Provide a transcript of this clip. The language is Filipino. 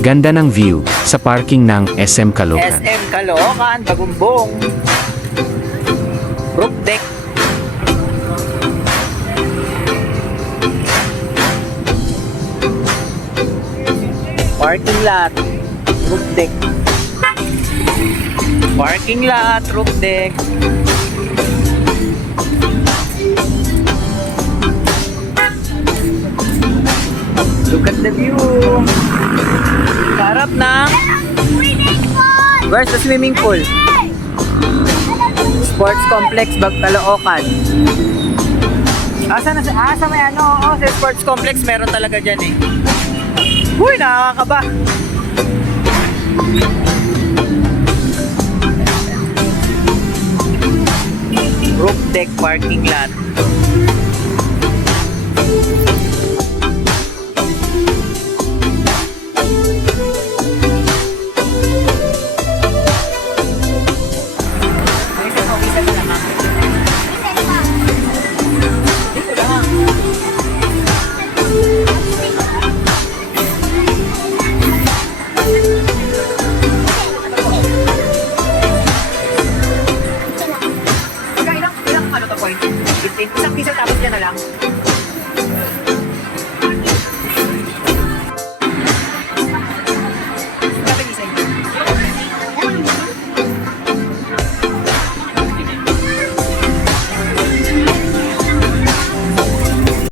Ganda ng view sa parking ng SM Caloocan. SM Caloocan, Bagumbong. Roof deck. Parking lot. Roof deck. Parking lot, roof deck. Look at the view. Sarap ng... Where's the swimming pool? Sports Complex, Caloocan. Asa may ano? Oh, sa Sports Complex meron talaga dyan eh. Uy, nakakaba. Roof deck parking lot.